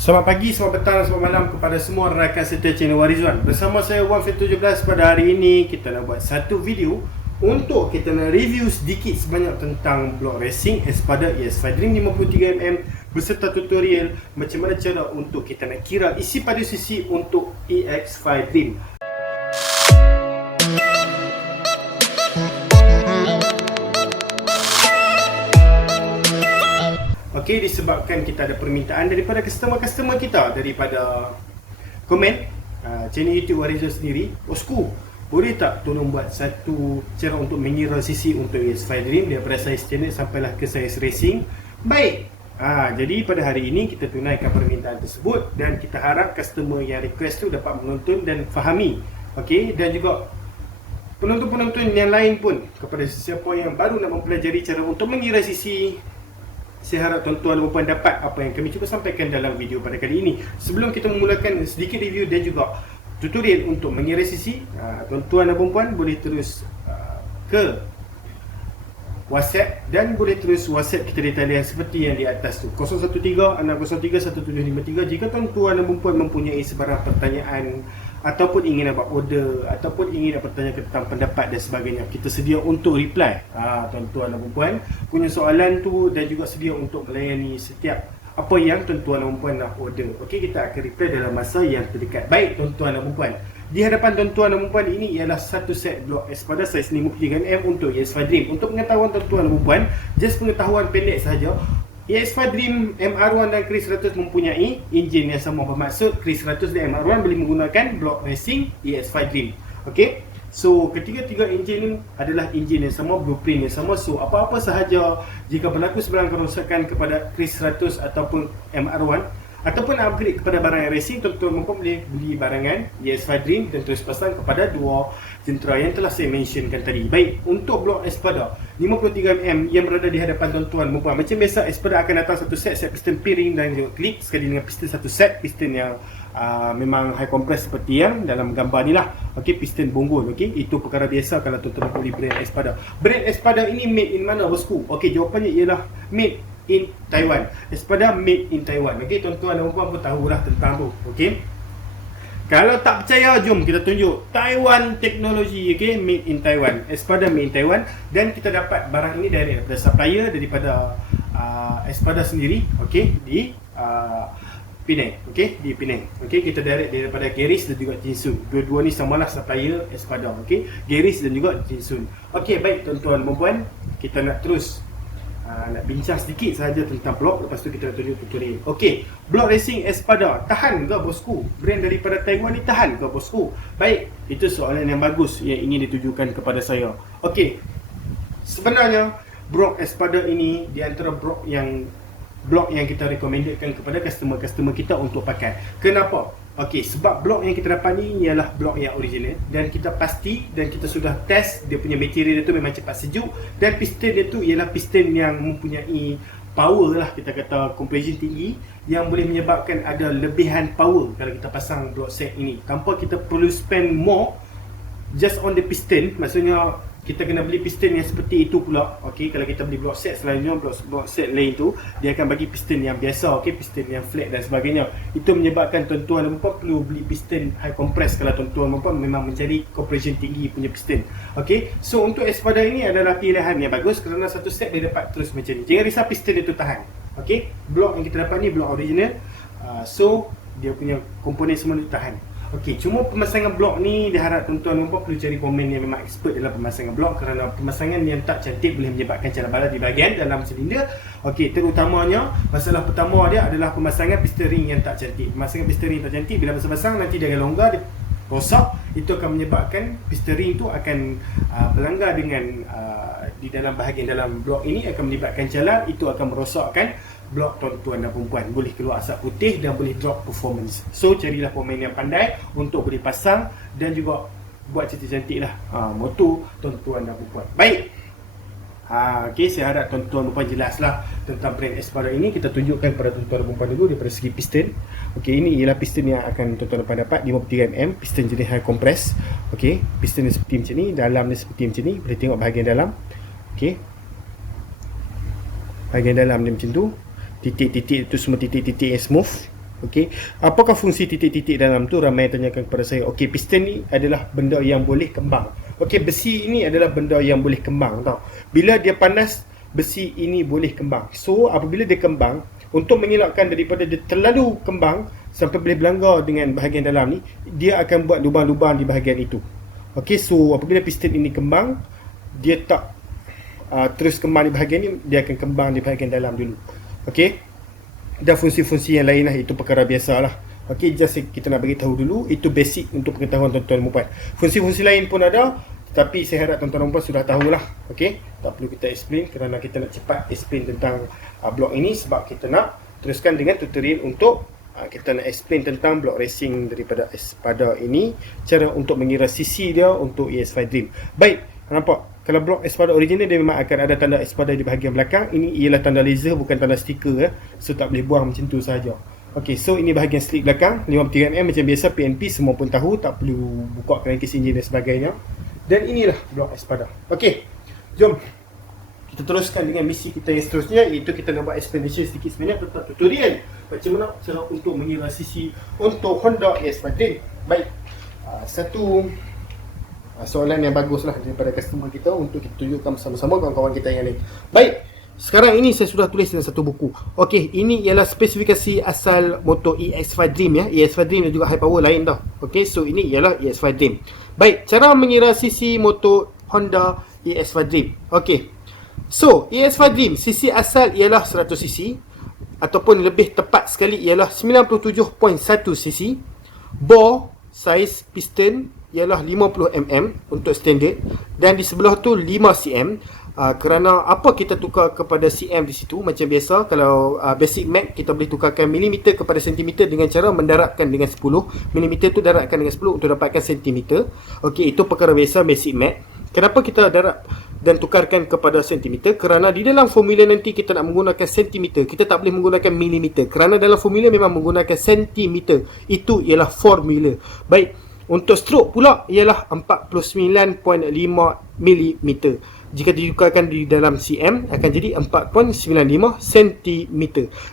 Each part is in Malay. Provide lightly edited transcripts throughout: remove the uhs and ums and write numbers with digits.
Selamat pagi, selamat petang, selamat malam kepada semua rakan serta channel Warizwan. Bersama saya Wan Fit 17. Pada hari ini kita nak buat satu video untuk kita nak review sedikit sebanyak tentang blok racing Espada ES5 Dream 53mm beserta tutorial macam mana cara untuk kita nak kira isi pada sisi untuk EX5 Dream. Okey, disebabkan kita ada permintaan daripada customer kita, daripada komen channel YouTube Warizwan sendiri, Bosku, boleh tak tolong buat satu cara untuk mengira sisi untuk ES5 Dream daripada Saiz Channel sampailah ke Saiz Racing. Baik, jadi pada hari ini kita tunaikan permintaan tersebut dan kita harap customer yang request tu dapat menonton dan fahami. Okey, dan juga penonton-penonton yang lain pun, kepada sesiapa yang baru nak mempelajari cara untuk mengira sisi, saya harap tuan-tuan dan puan dapat apa yang kami cuba sampaikan dalam video pada kali ini. Sebelum kita memulakan sedikit review dan juga tutorial untuk mengira sisi, tuan-tuan dan puan boleh terus ke WhatsApp dan boleh terus WhatsApp kita di talian seperti yang di atas tu, 0136031753. Jika tuan-tuan dan puan mempunyai sebarang pertanyaan ataupun ingin nak buat order ataupun ingin nak bertanya tentang pendapat dan sebagainya, kita sedia untuk reply. Tuan-tuan dan puan punya soalan tu dan juga sedia untuk melayani setiap apa yang tuan-tuan dan puan nak order. Okey, kita akan reply dalam masa yang terdekat. Baik tuan-tuan dan puan, di hadapan tuan-tuan dan puan ini ialah satu set blok Espada saiz 53mm untuk ES5 Dream. Untuk pengetahuan tuan-tuan dan puan, just pengetahuan pendek sahaja, ES5 Dream MR1 dan Chris 100 mempunyai enjin yang sama, bermaksud Chris 100 dan MR1 boleh menggunakan blok racing ES5 Dream. Okey, so ketiga-tiga enjin ini adalah enjin yang sama, blueprint yang sama. So apa-apa sahaja jika berlaku sebarang kerosakan kepada Chris 100 ataupun MR1 ataupun upgrade kepada barang yang racing, tuan-tuan boleh beli barangan ES5 Dream dan terus pasang kepada dua jentera yang telah saya mentionkan tadi. Baik, untuk blok Espada 53mm yang berada di hadapan tuan-tuan dan puan, macam biasa Espada akan datang satu set piston piring dan juga klip sekali dengan piston satu set piston yang memang high compress seperti yang dalam gambar ni lah. Okey, piston bonggol. Okey, itu perkara biasa kalau tuan-tuan beli brand Espada. Brand Espada ini made in mana, bosku? Okey, jawapannya ialah made in Taiwan. Espada made in Taiwan. Okey, tuan-tuan dan puan pun tahulah tentang tu. Okey, kalau tak percaya, jom kita tunjuk Taiwan teknologi. Okey, made in Taiwan. Espada made in Taiwan, dan kita dapat barang ini daripada supplier, daripada Espada sendiri. Okey, di Penang. Okey, di Penang. Okey, kita direct daripada Geris dan juga Jinsun. Dua-dua ni samalah supplier Espada. Okey, Geris dan juga Jinsun. Okey, baik tuan-tuan dan puan, kita nak terus nak bincang sedikit sahaja tentang blok, lepas tu kita nak tunjuk tutorial. Okey, blok racing Espada tahan ke, bosku? Brand daripada Taiwan ni tahan ke, bosku? Baik, itu soalan yang bagus yang ingin ditujukan kepada saya. Okey, sebenarnya blok Espada ini di antara blok yang kita recommendedkan kepada customer kita untuk pakai. Kenapa? Okey, sebab blok yang kita dapat ni ialah blok yang original dan kita pasti dan kita sudah test dia punya material dia tu memang cepat sejuk, dan piston dia tu ialah piston yang mempunyai power lah, kita kata compression tinggi yang boleh menyebabkan ada lebihan power kalau kita pasang blok set ini tanpa kita perlu spend more just on the piston. Maksudnya kita kena beli piston yang seperti itu pula. Okey, kalau kita beli blok set selanjutnya, blok set lain tu dia akan bagi piston yang biasa, okey, piston yang flat dan sebagainya. Itu menyebabkan tuan-tuan dan puan perlu beli piston high compress kalau tuan-tuan dan puan memang mencari compression tinggi punya piston. Okey, so untuk Espada ini adalah pilihan yang bagus kerana satu set dia dapat terus macam ni. Jangan risau, piston itu tahan. Okey, blok yang kita dapat ni blok original, so dia punya komponen semua itu tahan. Okey, cuma pemasangan blok ni diharap tuan-tuan dan puan perlu cari komen yang memang expert dalam pemasangan blok, kerana pemasangan yang tak cantik boleh menyebabkan calar balas di bahagian dalam silinder. Okey, terutamanya masalah pertama dia adalah pemasangan piston ring yang tak cantik. Pemasangan piston ring tak cantik bila pasang nanti dia akan longgar, dia rosak. Itu akan menyebabkan piston ring tu akan berlanggar dengan di dalam bahagian dalam blok ini, akan menyebabkan calar. Itu akan merosakkan blok tuan-tuan dan perempuan, boleh keluar asap putih dan boleh drop performance. So carilah pemain yang pandai untuk boleh pasang dan juga buat cantik-cantik lah motor tuan-tuan dan perempuan. Baik, okey, saya harap tuan-tuan dan perempuan jelaslah tentang brand Espada ini. Kita tunjukkan kepada tuan-tuan dan perempuan dulu daripada segi piston. Okey, ini ialah piston yang akan tuan-tuan dan perempuan dapat, 53mm, piston jenis high compress. Okey, piston dia seperti macam ni, dalam dia seperti macam ni, boleh tengok bahagian dalam. Okey, bahagian dalam dia macam tu. Titik-titik itu semua titik-titik yang smooth. Okey, apakah fungsi titik-titik dalam tu? Ramai tanyakan kepada saya. Okey, piston ni adalah benda yang boleh kembang. Okey, besi ini adalah benda yang boleh kembang tau. Bila dia panas, besi ini boleh kembang. So, apabila dia kembang, untuk mengelakkan daripada dia terlalu kembang sampai boleh berlanggar dengan bahagian dalam ni, dia akan buat lubang-lubang di bahagian itu. Okey, so apabila piston ini kembang, dia tak terus kembang di bahagian ni, dia akan kembang di bahagian dalam dulu. Okey. Dan fungsi-fungsi yang lain lah, itu perkara biasa lah. Ok, just kita nak beritahu dulu, itu basic untuk pengetahuan tuan-tuan dan puan. Fungsi-fungsi lain pun ada, tapi saya harap tuan-tuan dan puan sudah tahulah. Ok, tak perlu kita explain kerana kita nak cepat explain tentang blok ini, sebab kita nak teruskan dengan tutorial untuk kita nak explain tentang blok racing daripada Espada ini, cara untuk mengira CC dia untuk ES5 Dream. Baik, nampak? Kalau blok Espada original, dia memang akan ada tanda Espada di bahagian belakang. Ini ialah tanda laser, bukan tanda stiker ya. So tak boleh buang macam tu saja. Okey, so ini bahagian slick belakang 53mm macam biasa, PNP semua pun tahu, tak perlu buka crankcase engine dan sebagainya. Dan inilah blok Espada. Okey, jom kita teruskan dengan misi kita yang seterusnya, iaitu kita nak buat explanation sedikit sebanyak tentang tutorial macam mana cara untuk mengira CC untuk Honda ES5 Dream. Baik, satu soalan yang bagus lah daripada customer kita untuk kita tunjukkan bersama-sama kawan-kawan kita yang lain. Baik, sekarang ini saya sudah tulis dalam satu buku. Okey, ini ialah spesifikasi asal motor EX5 Dream ya. EX5 Dream dan juga high power lain dah. Okey, so ini ialah EX5 Dream. Baik, cara mengira CC motor Honda EX5 Dream. Okey, so EX5 Dream CC asal ialah 100cc, ataupun lebih tepat sekali ialah 97.1cc. Bore saiz piston ialah 50mm untuk standard, dan di sebelah tu 5cm. Kerana apa kita tukar kepada cm di situ? Macam biasa, kalau basic Mac kita boleh tukarkan milimeter kepada sentimeter dengan cara mendarabkan dengan 10. Milimeter tu darabkan dengan 10 untuk dapatkan sentimeter. Okey, itu perkara biasa basic Mac. Kenapa kita darab dan tukarkan kepada sentimeter? Kerana di dalam formula nanti kita nak menggunakan sentimeter, kita tak boleh menggunakan milimeter. Kerana dalam formula memang menggunakan sentimeter. Itu ialah formula. Baik, untuk stroke pula ialah 49.5 mm. Jika ditukarkan di dalam cm akan jadi 4.95 cm.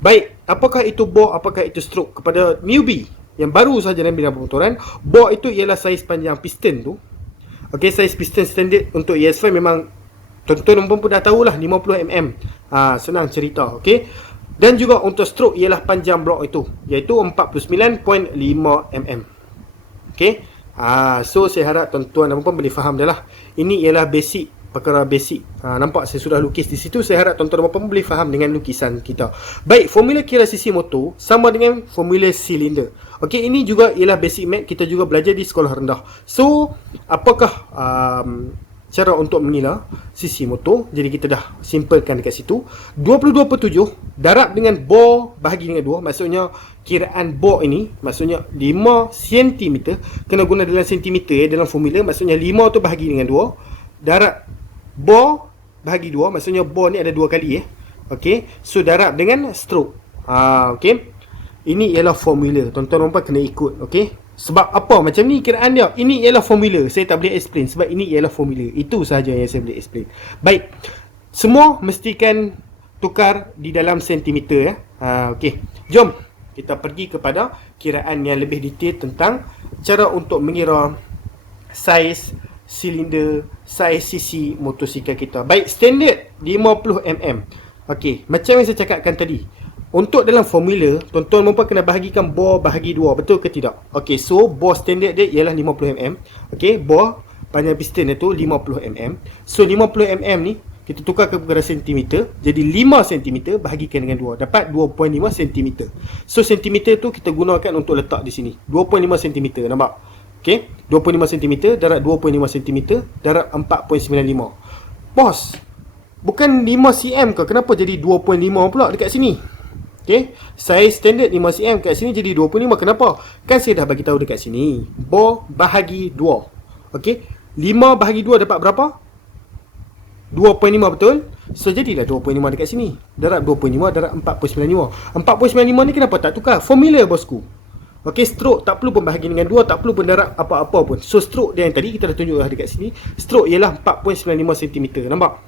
Baik, apakah itu bore, apakah itu stroke? Kepada newbie yang baru saja dalam bidang pemotoran, bore itu ialah saiz panjang piston tu. Okey, saiz piston standard untuk ES5 memang tuan-tuan pun dah tahulah, 50mm. Senang cerita. Okey. Dan juga untuk stroke ialah panjang blok itu, iaitu 49.5 mm. Okey. So saya harap tuan-tuan dan puan boleh faham dah lah. Ini ialah basic, perkara basic. Nampak saya sudah lukis di situ. Saya harap tuan-tuan dan puan boleh faham dengan lukisan kita. Baik, formula kira CC motor sama dengan formula silinder. Okey, ini juga ialah basic Mac, kita juga belajar di sekolah rendah. So, apakah cara untuk mengira CC motor? Jadi kita dah simpelkan dekat situ. 22/7 darab dengan bore bahagi dengan 2. Maksudnya kiraan bore ini, maksudnya 5 cm. Kena guna dalam sentimeter dalam formula. Maksudnya 5 tu bahagi dengan 2. Darab bore bahagi 2. Maksudnya bore ni ada 2 kali Okey, so darab dengan stroke. Okey, ini ialah formula. Tuan-tuan dan puan kena ikut. Okey, sebab apa macam ni kiraan dia? Ini ialah formula. Saya tak boleh explain sebab ini ialah formula. Itu sahaja yang saya boleh explain. Baik, semua mestikan tukar di dalam sentimeter Okey, jom kita pergi kepada kiraan yang lebih detail tentang cara untuk mengira saiz silinder, saiz CC motosikal kita. Baik, standard 50mm. Okey, macam yang saya cakapkan tadi, untuk dalam formula, tuan-tuan mereka kena bahagikan bore bahagi 2, betul ke tidak? Okey, so bore standard dia ialah 50mm. Okey, bore panjang piston itu 50mm. So 50mm ni kita tukar kepada sentimeter, jadi 5 cm bahagikan dengan 2, dapat 2.5 cm. So sentimeter tu kita gunakan untuk letak di sini. 2.5 cm, nampak? Okey, 2.5 cm darab 2.5 cm darab 4.95. Bos, bukan 5 cm ke? Kenapa jadi 2.5 pula dekat sini? Okey, saiz standard 5 cm, kat sini jadi 2.5. Kenapa? Kan saya dah bagi tahu dekat sini. Bore bahagi 2. Okey, 5 bahagi 2 dapat berapa? 2.5, betul? So jadilah 2.5 dekat sini. Darab 2.5 darab 4.95. 4.95 ni kenapa tak tukar? Formula bosku. Okey, stroke tak perlu pun bahagi dengan 2, tak perlu pun darab apa-apa pun. So stroke dia yang tadi kita dah tunjuk dah dekat sini. Stroke ialah 4.95 cm. Nampak?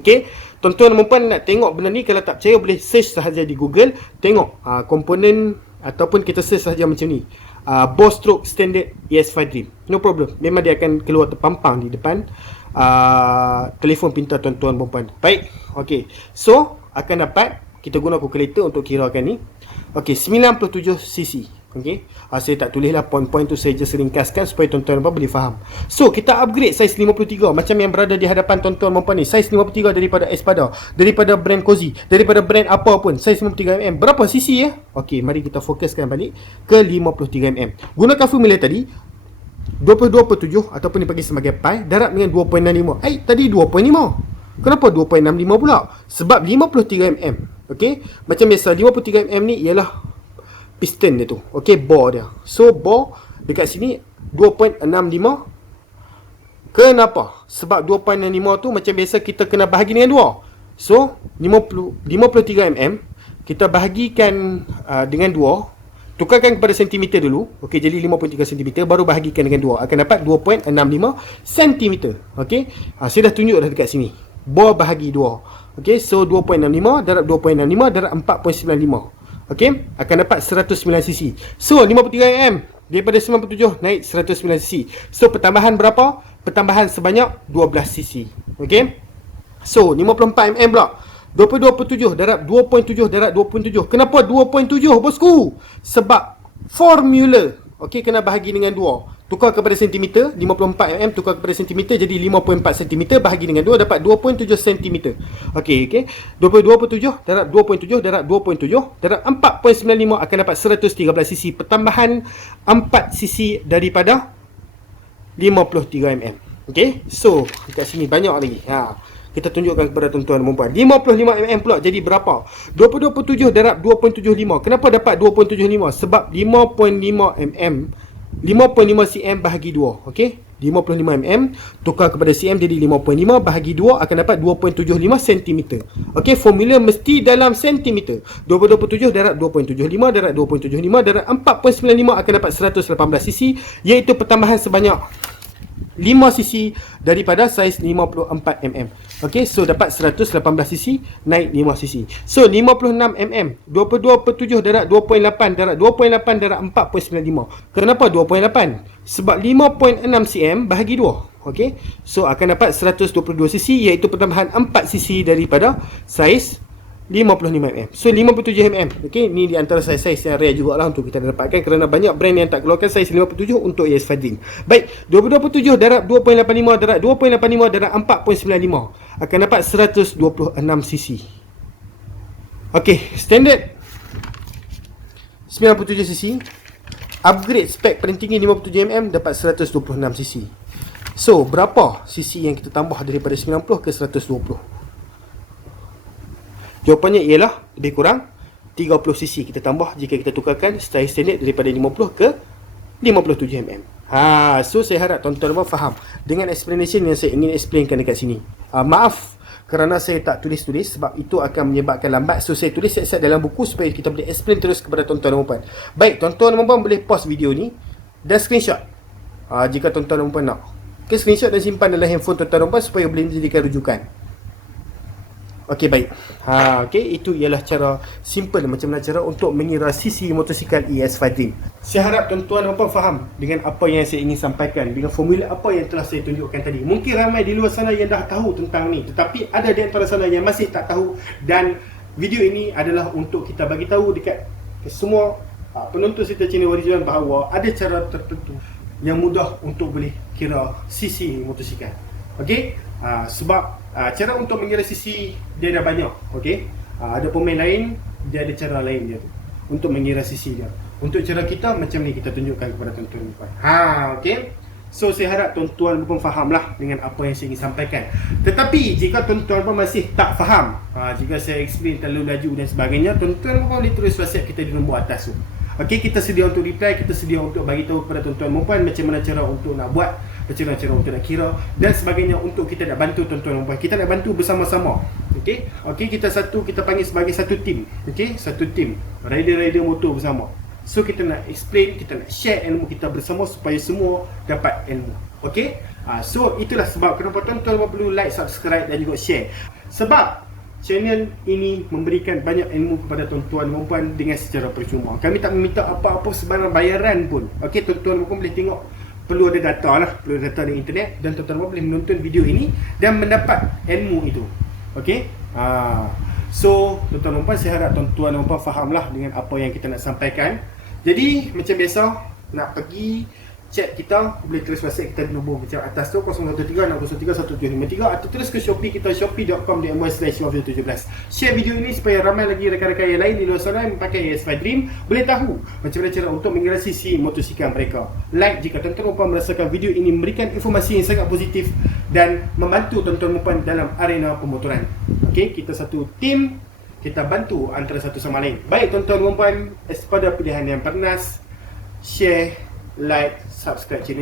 Okey, tuan-tuan dan puan nak tengok benda ni, kalau tak percaya boleh search sahaja di Google. Tengok komponen ataupun kita search saja macam ni, ball stroke standard ES5 Dream, no problem, memang dia akan keluar terpampang di depan telefon pintar tuan-tuan dan puan. Baik, okey, so akan dapat, kita guna kalkulator untuk kirakan ni. Okey, 97cc. Okey, saya tak tulislah poin-poin tu, saya just ringkaskan supaya tuan-tuan dan puan boleh faham. So kita upgrade saiz 53 macam yang berada di hadapan tuan-tuan dan puan ni, saiz 53 daripada Espada, daripada brand Cozy, daripada brand apa pun, saiz 53mm. Berapa cc ya? Okey, mari kita fokuskan balik ke 53mm. Gunakan formula tadi 22/7 ataupun dipanggil sebagai pi darab dengan 2.65. Tadi 2.5. Kenapa 2.65 pula? Sebab 53mm. Okey, macam biasa 53mm ni ialah piston dia tu. Okey, bore dia. So bore dekat sini 2.65. Kenapa? Sebab 2.65 tu macam biasa kita kena bahagi dengan 2. So 53mm kita bahagikan dengan 2. Tukarkan kepada sentimeter dulu. Okey, jadi 5.3 cm baru bahagikan dengan 2. Akan dapat 2.65 cm. Okey. Saya dah tunjuk dah dekat sini. Bore bahagi 2. Okey, so 2.65 darab 2.65 darab 4.95. Okey, akan dapat 109cc. So 53mm daripada 97 naik 109cc. So pertambahan berapa? Pertambahan sebanyak 12cc. Okey. So 54mm pula. 22/7 darab 2.7 darab 2.7. Kenapa 2.7 bosku? Sebab formula. Okey, kena bahagi dengan 2. Tukar kepada sentimeter, 54mm tukar kepada sentimeter jadi 5.4 cm bahagi dengan 2 dapat 2.7 cm. Okey, 22/7 darab 2.7 darab 2.7 darab 4.95 akan dapat 113cc, pertambahan 4cc daripada 53mm. Okey, so dekat sini banyak lagi. Kita tunjukkan kepada tuan-tuan dan puan. 55mm pula jadi berapa? 22/7 darab 2.75. Kenapa dapat 2.75? Sebab 5.5mm 5.5 cm bahagi 2. Okey, 55mm tukar kepada cm jadi 5.5 bahagi 2 akan dapat 2.75 cm. Okey, formula mesti dalam cm. 22/7 darab 2.75 darab 2.75 darab 4.95 akan dapat 118cc, iaitu pertambahan sebanyak 5cc daripada saiz 54mm. Okey, so dapat 118cc naik 5cc. So 56mm 22/7 darab 2.8 darab 2.8 darab 4.95. Kenapa 2.8? Sebab 5.6 cm bahagi 2. Okey, so akan dapat 122cc, iaitu pertambahan 4cc daripada saiz 55mm. So 57mm. Okey, ni di antara saiz-saiz yang rare jugalah untuk kita dapatkan kerana banyak brand yang tak keluarkan saiz 57 untuk ES5 Dream. Baik, 22/7 darab 2.85 darab 2.85 darab 4.95 akan dapat 126cc. Okey, standard 97cc. Upgrade spek paling tinggi 57mm dapat 126cc. So, berapa cc yang kita tambah daripada 90 ke 120? Jawapannya ialah lebih kurang 30cc kita tambah jika kita tukarkan saiz standard daripada 50 ke 57mm. So saya harap tuan-tuan faham dengan explanation yang saya ingin explainkan dekat sini. Maaf kerana saya tak tulis-tulis sebab itu akan menyebabkan lambat. So saya tulis siap-siap dalam buku supaya kita boleh explain terus kepada tuan-tuan dan puan. Baik, tuan-tuan dan puan boleh pause video ni dan screenshot jika tuan-tuan dan puan nak. Okay, screenshot dan simpan dalam handphone tuan-tuan dan puan supaya boleh dijadikan rujukan. Okey, baik. Okey, itu ialah cara simple macam mana cara untuk mengira cc motosikal ES5 Dream. Saya harap tuan-tuan dan puan faham dengan apa yang saya ingin sampaikan, dengan formula apa yang telah saya tunjukkan tadi. Mungkin ramai di luar sana yang dah tahu tentang ni, tetapi ada di antara sana yang masih tak tahu, dan video ini adalah untuk kita bagi tahu dekat semua penonton serta channel Original bahawa ada cara tertentu yang mudah untuk boleh kira cc motosikal. Okey, sebab cara untuk mengira cc dia dah banyak. Okey, ada pemain lain dia ada cara lain dia tu untuk mengira cc dia. Untuk cara kita macam ni kita tunjukkan kepada tuan-tuan dan puan. Okey, so saya harap tuan-tuan pun fahamlah dengan apa yang saya ingin sampaikan. Tetapi jika tuan-tuan pun masih tak faham, jika saya explain terlalu laju dan sebagainya, tuan-tuan pun boleh tulis WhatsApp kita di nombor atas tu. Okey, kita sedia untuk reply, kita sedia untuk bagi tahu kepada tuan-tuan dan puan macam mana cara untuk nak buat, macam mana cara untuk nak kira dan sebagainya, untuk kita nak bantu tuan-tuan dan puan. Kita nak bantu bersama-sama. Okey, kita kita panggil sebagai satu tim. Okey, satu tim rider-rider motor bersama. So kita nak explain, kita nak share ilmu kita bersama supaya semua dapat ilmu. Okey, so itulah sebab kenapa tuan-tuan perlu like, subscribe dan juga share. Sebab channel ini memberikan banyak ilmu kepada tuan-tuan dan puan dengan secara percuma. Kami tak meminta apa-apa sebarang bayaran pun. Okey, tuan-tuan dan puan boleh tengok, perlu ada data lah, perlu ada data di internet, dan tuan-tuan dan puan boleh menonton video ini dan mendapat ilmu itu. Okey. So tuan-tuan dan puan, saya harap tuan-tuan dan puan fahamlah dengan apa yang kita nak sampaikan. Jadi macam biasa, nak pergi chat kita, boleh terus WhatsApp kita di nombor macam atas tu 013-603-1753, atau terus ke Shopee kita, shopee.com.my/17. Share video ini supaya ramai lagi rakan-rakan yang lain di luar sana yang memakai AS5 Dream boleh tahu macam mana cara untuk mengerasi si motosikal mereka. Like jika tuan-tuan dan puan merasakan video ini memberikan informasi yang sangat positif dan membantu tuan-tuan dan puan dalam arena pemotoran. Okey, kita satu tim, kita bantu antara satu sama lain. Baik tuan-tuan dan puan, pada pilihan yang panas, share, like, subscribe channel